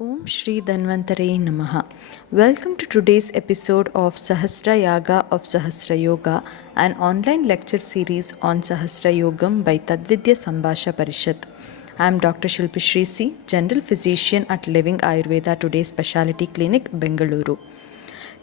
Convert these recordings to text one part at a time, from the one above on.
Om Shri Dhanvantare Namaha. Welcome to today's episode of Sahasra Yaga of Sahasra Yoga, an online lecture series on Sahasra Yogam by Tadvidya Sambhasha Parishat. I am Dr. Shilpi Shrisi, General Physician at Living Ayurveda Today Specialty Clinic, Bengaluru.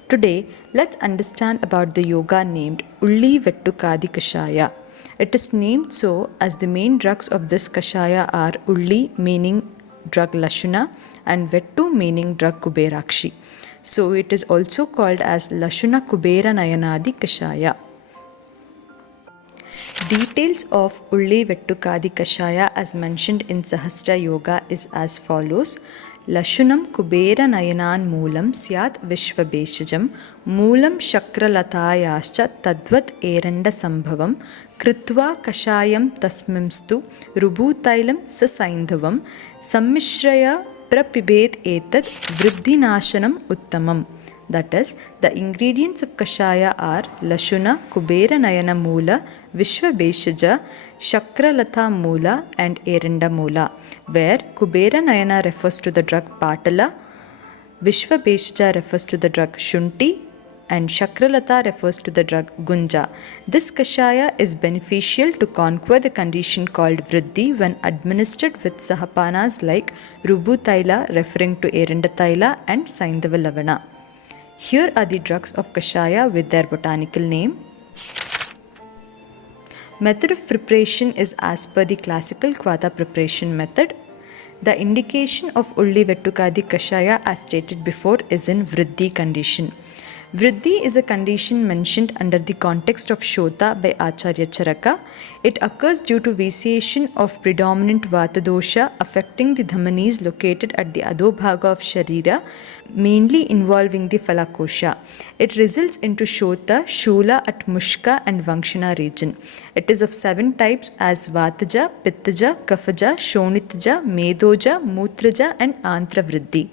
Today, let's understand about the yoga named Ulli Vettu Kadi Kashaya. It is named so as the main drugs of this Kashaya are Ulli, meaning drug Lashuna, and Vettu, meaning drug Kuberakshi. So it is also called as Lashuna Kubera Nayanadi Kashaya. Details of Ulli Vettukadi Kashaya as mentioned in Sahasra Yoga is as follows. Lashunam Kubera Nayanan Moolam Syat Vishvabeshajam Moolam Shakralatayascha Tadvat Eranda Sambhavam Kritva Kashayam Tasmimstu Rubutailam Sasaindhavam Sammishraya Prapibet Etad Vriddhinashanam Uttamam. That is, the ingredients of Kashaya are Lashuna, Kubera Nayana Moola, Vishvabeshaja, Shakralata Moola and Eranda Moola, where Kubera Nayana refers to the drug Patala, Vishvabeshaja refers to the drug Shunti, and Shakralata refers to the drug Gunja. This Kashaya is beneficial to conquer the condition called Vriddhi when administered with Sahapanas like Rubutaila referring to Erandataila and Saindhava Lavana. Here are the drugs of Kashaya with their botanical name. Method of preparation is as per the classical Kvata preparation method. The indication of Ulli Vettukadi Kashaya as stated before is in Vriddhi condition. Vriddhi is a condition mentioned under the context of Shota by Acharya Charaka. It occurs due to vitiation of predominant Vata dosha affecting the dhamanis located at the Adobhaga of Sharira, mainly involving the Falakosha. It results into Shota, Shula at Mushka and Vankshana region. It is of 7 types as Vataja, Pittaja, Kafaja, Shonitaja, Medoja, Mutraja and Antra Vriddhi.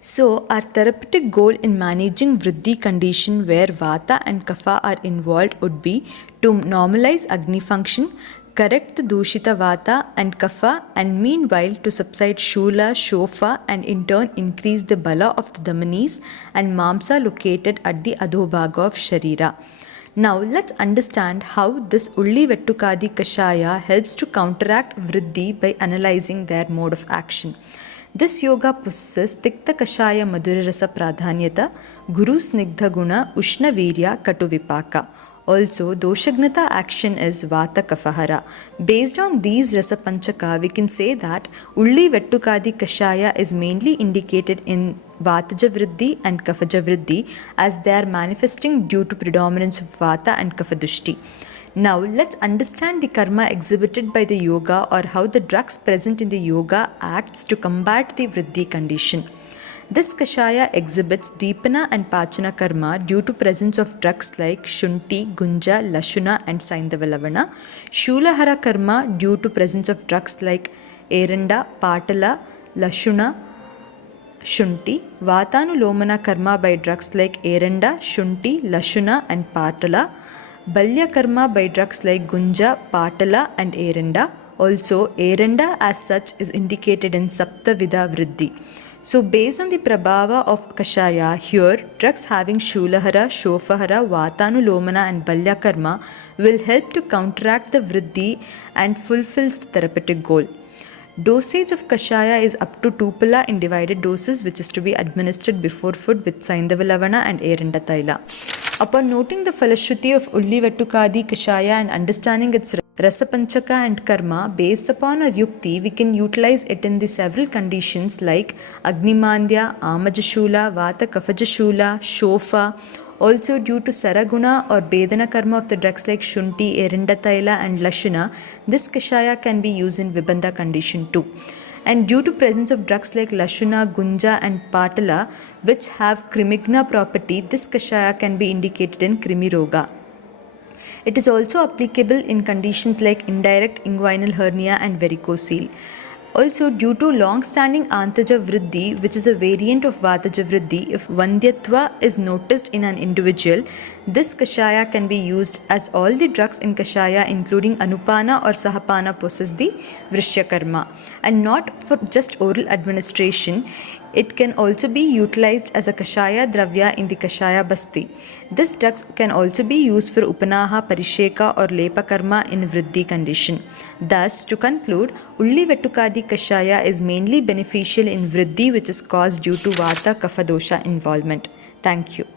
So, our therapeutic goal in managing Vriddhi condition where Vata and Kapha are involved would be to normalize Agni function, correct the Dushita Vata and Kapha, and meanwhile to subside Shula, Shofa and in turn increase the Bala of the Dhamanis and Mamsa located at the Adhobhaga of Sharira. Now let's understand how this Ulli Vettukadi Kashaya helps to counteract Vriddhi by analyzing their mode of action. This yoga possesses Tikta Kashaya Madhurarasa Pradhanyata, Guru Snigdha Guna, Ushna Virya, Katu Vipaka. Also, Doshagnata action is Vata Kafahara. Based on these Rasa Panchaka, we can say that Ulli Vettukadi Kashaya is mainly indicated in Vataja Vriddhi and Kafaja Vriddhi as they are manifesting due to predominance of Vata and Kafadushti. Now let's understand the karma exhibited by the yoga or how the drugs present in the yoga acts to combat the Vriddhi condition. This Kashaya exhibits Deepana and Pachana karma due to presence of drugs like Shunti, Gunja, Lashuna and Saindhava Lavana. Shulahara karma due to presence of drugs like Eranda, Patala, Lashuna, Shunti. Vatanulomana karma by drugs like Eranda, Shunti, Lashuna and Patala. Balya karma by drugs like Gunja, Patala and Eranda. Also, Eranda as such is indicated in Saptavida Vriddhi. So, based on the Prabhava of Kashaya, here drugs having Shulahara, Shofahara, Vatanulomana and Balya karma will help to counteract the Vriddhi and fulfills the therapeutic goal. Dosage of Kashaya is up to 2 pala in divided doses which is to be administered before food with Saindhava Lavana and Eranda Taila. Upon noting the Falashruti of Ulli Vettukadi Kashaya and understanding its Rasapanchaka and Karma, based upon our Yukti, we can utilize it in the several conditions like Agnimandya, Amajashula, Vata Kafajashula, Shofa. Also due to Saraguna or Bedana karma of the drugs like Shunti, Erinda Taila and Lashuna, this Kashaya can be used in Vibandha condition too. And due to presence of drugs like Lashuna, Gunja and Patala which have Krimigna property, this Kashaya can be indicated in Krimi Roga. It is also applicable in conditions like indirect inguinal hernia and varicocele. Also, due to long-standing Antaja Vriddhi, which is a variant of Vataja Vriddhi, if Vandyatva is noticed in an individual, this Kashaya can be used as all the drugs in Kashaya, including Anupana or Sahapana, possess the Vrishya Karma. And not for just oral administration, it can also be utilized as a Kashaya Dravya in the Kashaya Basti. This drugs can also be used for Upanaha, Parisheka or Lepa Karma in Vriddhi condition. Thus, to conclude, Ulli Vettukadi Kashaya is mainly beneficial in Vriddhi which is caused due to Vata Kapha dosha involvement. Thank you.